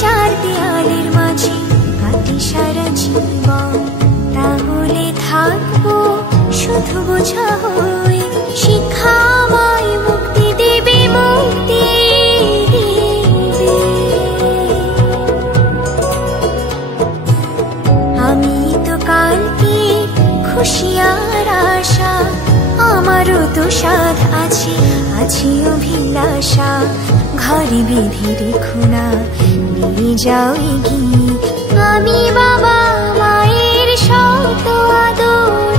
চার দেয়ালের মাঝে কাটি সারা জীবন, তাহলে থাকবো শুধু বোঝা হয়ে। শিক্ষা আমায় মুক্তি দেবে, মুক্তি দেবে। আমি তো কালকে খুশি আর আশা, আমারও তো সাধ আছে, আছে অভিলাষা। ঘরে বেঁধে রেখো না, নিয়ে যাও এগিয়ে। আমি বাবা মায়ের শত আদর